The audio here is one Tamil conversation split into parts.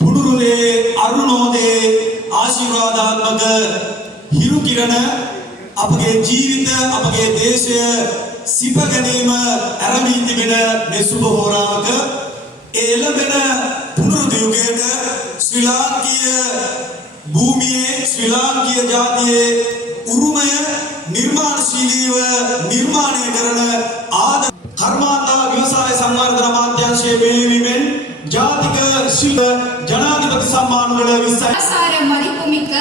පුඩුරුදේ අරුණෝදේ ආශිර්වාදාත්මක හිරු කිරණ අපගේ ජීවිත අපගේ දේශය සිප ගැනීම ආරම්භී තිබෙන මේ සුබ හෝරාවක එළඹෙන පුනරුද යුගයට ශ්‍රී ලාංකීය භූමියේ ශ්‍රී ලාංකීය ජාතියේ උරුමය නිර්මාණශීලීව නිර්මාණය කරන කර්මාන්තා ව්‍යවසාය සංවර්ධන අමාත්‍යාංශයේ මෙහෙයවීමෙන් ජාතික ශිල්ප ஜனாதிபதி சம்மான்களை விசார மதிப்புமிக்க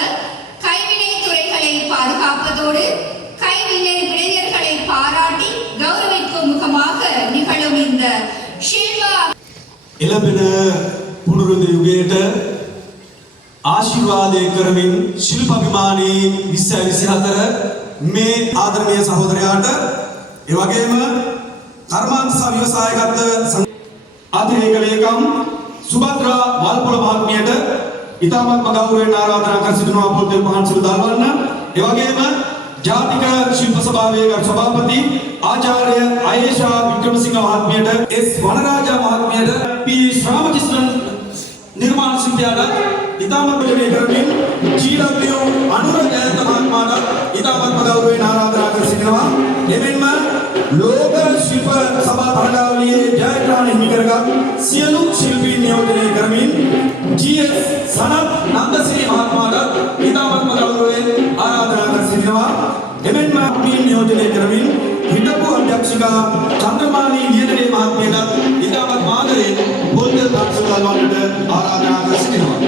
கைவினை துறைகளை பாதுகாப்பதோடு கைவினை இளைஞர்களை பாராட்டி கௌரவிக்கும் முகமாக நிகழும் இந்த ශිල්ප එළඹෙන පුනරුද යුගයට ආශිර්වාදේ කරමින් ශිල්පාභිමානී 2024 මේ ආදරණීය සහෝදරයාට ඒ වගේම කර්මාන්ත ව්‍යවසායගත ආධිරේක ලේකම් සුභද්‍රා වල්පොල මහත්මියට ඉතාමත්ම ගෞරවයෙන් ආරාධනා කර සිටිනවා පොල්තේ මහන්සිරු දල්වන්න. ඒ වගේම ජාතික ශිල්ප සභාවේ ගරු සභාපති ආචාර්ය ආයේෂා වික්‍රමසිංහ මහත්මියට එස් වනරාජා මහත්මියට පී ශ්‍රාමකිෂ්ණන් නිර්මාණ ශිල්පියාට ඉතාමත්ම ගෞරවයෙන් කරමින් ජී.ඩබ්ලිව් අනුර ජයන්ත මහත්මයාට ඉතාමත්ම ගෞරවයෙන් ආරාධනා කර සිටිනවා. එමෙන්ම ලෝක ශිල්ප සභා තරගාවලියේ ජයග්‍රහණ හිමි කරගත් සියලු ශිල්පීන් නියෝජනය කරමින් ජී.එස්. සනත් නන්දසිරි මහත්මයාට ඉතාමත්ම ගෞරවයෙන් ආරාධනා කර සිටිනවා. එමෙන්ම ශිල්පීන් නියෝජනය කරමින් හිටපු අධ්‍යක්ෂිකා චන්ද්‍රමාලී නියදේ මහත්මියට ඉතාමත් ආදරයෙන් පොල්තේ තාක්ෂිකල් වලට ආරාධනා කර සිටිනවා.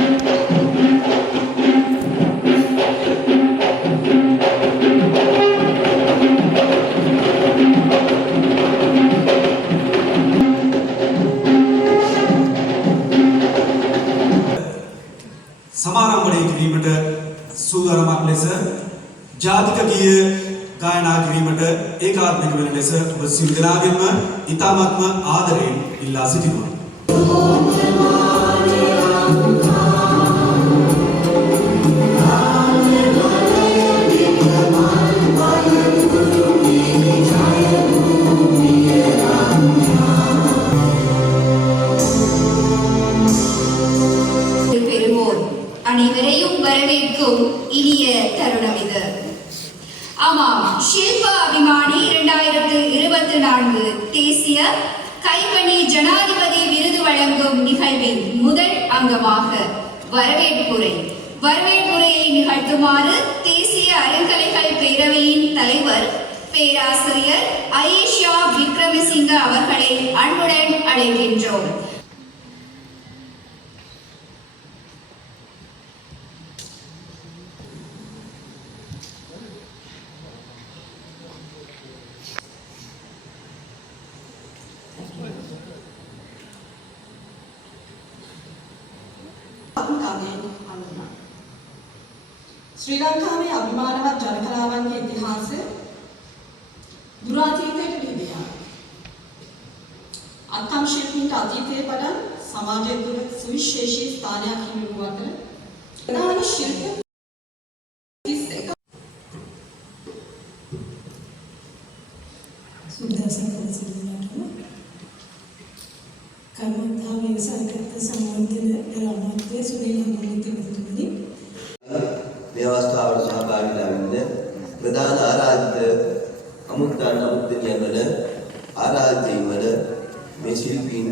සමාරම්භණය කිරීමට සූදානම්ක් ලෙස ජාතික ගීය ගායනා කිරීමට ඒකාත්මික වෙන ලෙස ඔබ සියලු දෙනාගෙන්ම ඉතාමත්ම ආදරයෙන් ඉල්ලා සිටිනවා. அனைவரையும் வரவேற்கும் இனிய தருணம் இது. ஆமாம், ஷில்ப அபிமானி 2024 தேசிய கைப்பணி ஜனாதிபதி விருது வழங்கும் நிகழ்வின் முதல் அங்கமாக வரவேற்புரையை நிகழ்த்துமாறு தேசிய அறங்கலைகள் பேரவையின் தலைவர் பேராசிரியர் ஆயேஷா விக்ரமசிங்க அவர்களை அன்புடன் அழைக்கின்றோம். ආදීන් හඳුන්වනවා. ශ්‍රී ලංකාවේ අභිමානවත් ජන කලාවන්ගේ ඉතිහාසය දුරාතීතයට විහිදියා. අත්තම් ශිල්පීන්ට අතීතයේ පටන් සමාජයේ තුළ සුවිශේෂී ස්ථානයක් හිමි වූ අතර ප්‍රධාන ශිල්ප 31 කර්මන්තා ව්‍යවසායකත්ව සංවර්ධන රාමත්වයේ සුනිල් හමුවිතුමනි මේ අවස්ථාවට සහභාගී වෙන්න ප්‍රධාන ආරාධිත අමුත්තාන අමුත්තනිය වල ආරාධිතයින් වල මේ ශිල්පීන්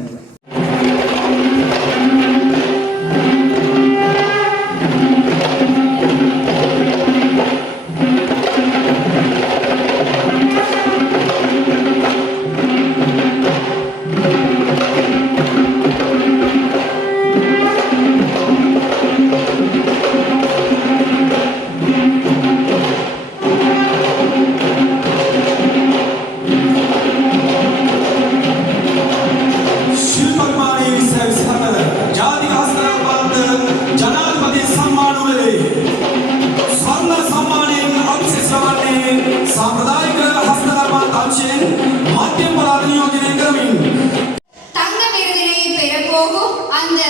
தங்க விருதினை பெறப்போகும் அந்த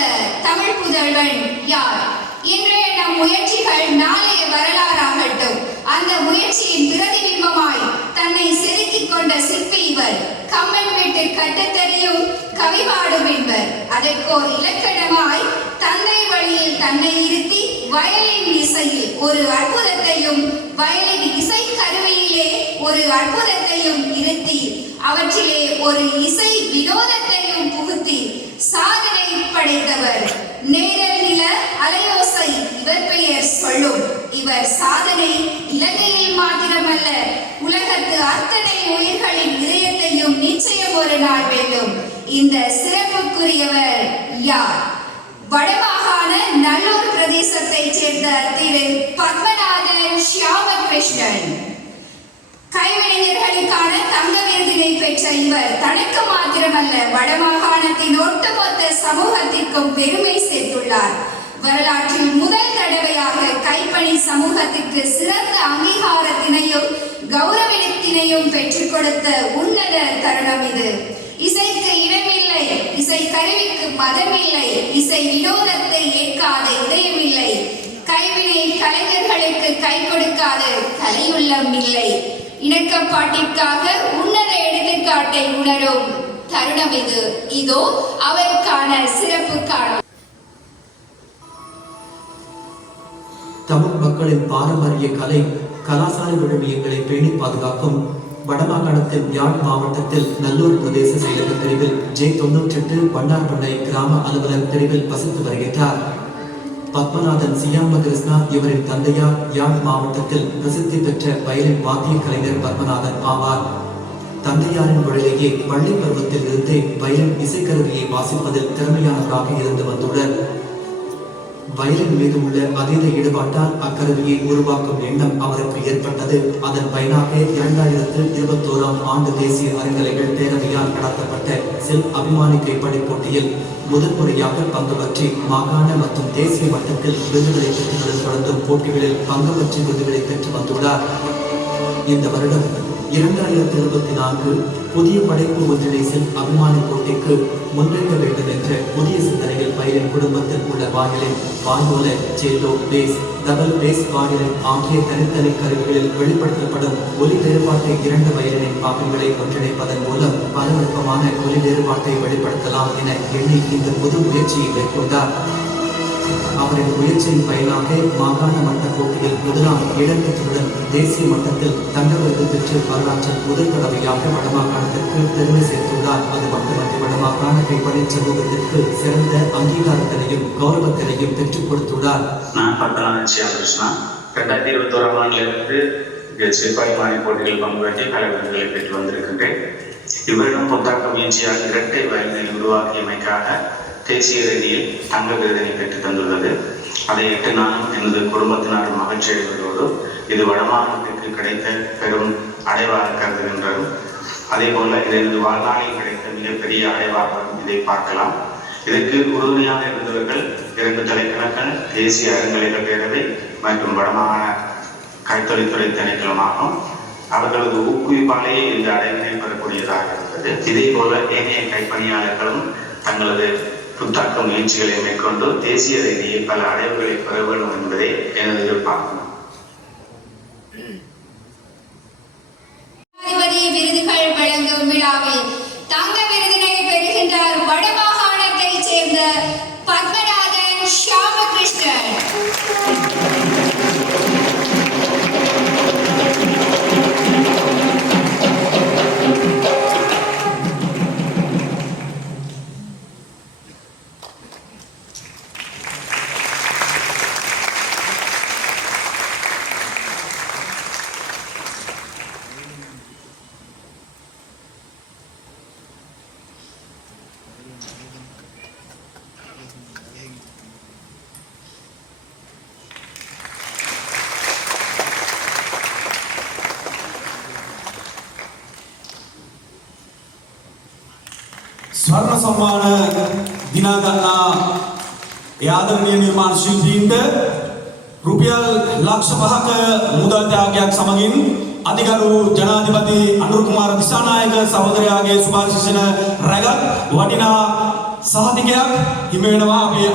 தமிழ் புதல்வன் யார்? இன்றைய நம் முயற்சிகள் நாளைய வரலாறாகட்டும். அந்த முயற்சியின் பிரதிபிம்பமாய் தன்னை செதுக்கிக் கொண்ட சிற்பி இவர். கம்பன் வீட்டு கட்டத்தறியும் கவிபாடும் என்பர். அதற்கோர் இலக்கணமாய் தந்தை வழியில் தன்னை இருத்தி வயலின் இசையில் ஒரு அற்புதத்தையும் வயலின் இசை கருவியிலே ஒரு அற்புதத்தையும் இருத்தி அவற்றிலே ஒரு இசை வினோதத்தையும் புகுத்தி சாதனை படைத்தவர். நேரல் நில அலையோசை இவர் பெயர் சொல்லும். இவர் சாதனை இலங்கையில் மாத்திரமல்ல, உலகத்து அத்தனை உயிர்களின் இதயத்தையும் நிச்சயம் ஒரு நாள் வெல்லும். இந்த சிறப்புக்குரியவர் யார்? வடமாகாண நல்லூர் பிரதேசத்தைச் சேர்ந்த திரு பத்மநாதன் சியாமகிருஷ்ணன். கைவினைஞர்களுக்கான தங்க விருதினை பெற்ற இவர் தனக்கு மாத்திரமல்ல, வடமாகாணத்தின் ஒட்டுமொத்த சமூகத்திற்கும் பெருமை சேர்த்துள்ளார். வரலாற்றில் முதல் தடவையாக கைப்பணி சமூகத்திற்கு சிறந்த அங்கீகாரத்தினையும் கௌரவத்தினையும் பெற்றுக் கொடுத்த உன்னத தருணம் இது. இசைக்கு இடமில்லை, இசை கருவிக்கு மதமில்லை, இசை வினோதத்தை ஏற்காத இதயமில்லை, கைவினை கலைஞர்களுக்கு கை கொடுக்காத கலையுள்ளம் இல்லை. இணக்கப்பாட்டிற்காக உன்னத எடுத்துக்காட்டை உணரும் தருணம் இது. இதோ அவருக்கான சிறப்பு காலம். தமிழ் மக்களின் பாரம்பரிய கலை கலாசார விழுமியங்களை பேணி பாதுகாக்கும் வடமாகாணத்தின் யாழ் மாவட்டத்தில் நல்லூர் பிரதேச செயலக பிரிவில் J98 வண்டார்பண்ணை கிராம அலுவலர் பிரிவில் வசித்து வருகின்றார். பத்மநாதன் சியாமகிருஷ்ணா இவரின் தந்தையார் யாழ் மாவட்டத்தில் பிரசித்தி பெற்ற வயலின் வாத்திய கலைஞர் பத்மநாதன் ஆவார். தந்தையாரின் வழியிலேயே பள்ளி பருவத்தில் இருந்தே வயலின் இசைக்கருவியை வாசிப்பதில் திறமையானவராக இருந்து வந்துள்ளார். வயலின் மீது உள்ள அதீத ஈடுபாட்டால் அக்கருவியை உருவாக்கும் எண்ணம் அவருக்கு ஏற்பட்டது. அதன் பயனாக 2021 ஆண்டு தேசிய அறிஞர்கள் பேரவையால் நடத்தப்பட்ட செல் அபிமானி கைப்படை போட்டியில் முதல் முறையாக பங்கு பற்றி மாகாண மற்றும் தேசிய மட்டத்தில் விருதுகளை பெற்றுவதன் தொடர்ந்தும் போட்டிகளில் பங்கு பற்றி விருதுகளை பெற்று வந்துள்ளார். இந்த வருடம் 2024 புதிய படைப்பு ஒன்றினை செல் அபிமானி போட்டிக்கு முன்வைக்க வேண்டும் என்ற புதிய சிந்தனையில் வயலின் குடும்பத்தில் உள்ள வாயிலின் வாயோல, சேலோ, பேஸ், டபுள் பேஸ் வாயிலின் ஆகிய தனித்தனி கருவிகளில் வெளிப்படுத்தப்படும் ஒலி வேறுபாட்டை 2 வயலின் பாகங்களை ஒன்றிணைப்பதன் மூலம் பரவிருப்பமான ஒலி வேறுபாட்டை வெளிப்படுத்தலாம் என எண்ணி இந்த புது முயற்சியை மேற்கொண்டார். அவரின் முயற்சியின் பயனாக மாகாண மட்ட போட்டியில் முதலாம் இடம் பெற்றவுடன் தேசிய மட்டத்தில் தங்க விருது பெற்று வரலாற்றில் முதல் தடவையாக வடமாகாணத்திற்கு பெருமை சேர்த்துள்ளார். அது மட்டுமன்றி வடமாகாண கைப்பணி சமூகத்திற்கு சிறந்த அங்கீகாரத்தினையும் கௌரவத்தினையும் பெற்றுக் கொடுத்துள்ளார். நான் பத்மநாதன் சியாமகிருஷ்ணா 2021 ஆண்டிலிருந்து சிற்பாய்மானி போட்டிகள் பங்கு பெற்று பல விருதுகளை பெற்று வந்திருக்கின்றேன். இவரிடம் புத்தாக்க முயற்சியாக இரட்டை வயலினை உருவாக்கியமைக்காக தேசிய ரீதியில் தங்க விருதினை பெற்று தந்துள்ளது. அதையிட்டு நானும் எனது குடும்பத்தினரும் மகிழ்ச்சி அடைவதோடு இது வடமாகாணத்திற்கு கிடைத்த பெரும் அடைவாக கருதுகின்றோம். அதே போல இது எனது வாழ்நாளில் கிடைத்த மிகப்பெரிய அடைவாக இதை பார்க்கலாம். இதற்கு உறுதுணையாக இருந்தவர்கள் 2 தலைக்கணக்கள் தேசிய அறங்கலைகள் பேரவை மற்றும் வடமாகாண கைத்தொழில்துறை திணைக்களமாகும். அவர்களது ஊக்குவிப்பாலேயே இந்த அடைவினை பெறக்கூடியதாக இருந்தது. இதே போல ஏனைய கைப்பணியாளர்களும் தங்களது புத்தாக்க முயற்சிகளை மேற்கொண்டு தேசிய ரீதியில் பல அடைவுகளை பெற வேண்டும் என்பதே எனது எதிர்பார்ப்பு. விருதுகள் வழங்கும் விழாவில் தங்க விருதினை பெறுகின்றார் வடமாகாணத்தைச் சேர்ந்த பத்மநாதன் ஷியாமகிருஷ்ணன். ස්වර්ණ සම්මාන දිනා ගන්නා ආදරණීය නිර්මාණ ශිල්පීන්ට රුපියල් ලක්ෂ 5ක මුදල් ත්‍යාගයක් සමගින් අධිකරු ජනාධිපති අනුර කුමාර දිසානායක සහෝදරයාගේ සුභාශිංසන රැගත් වටිනා සහතිකයක් හිමි වෙනවා අපේ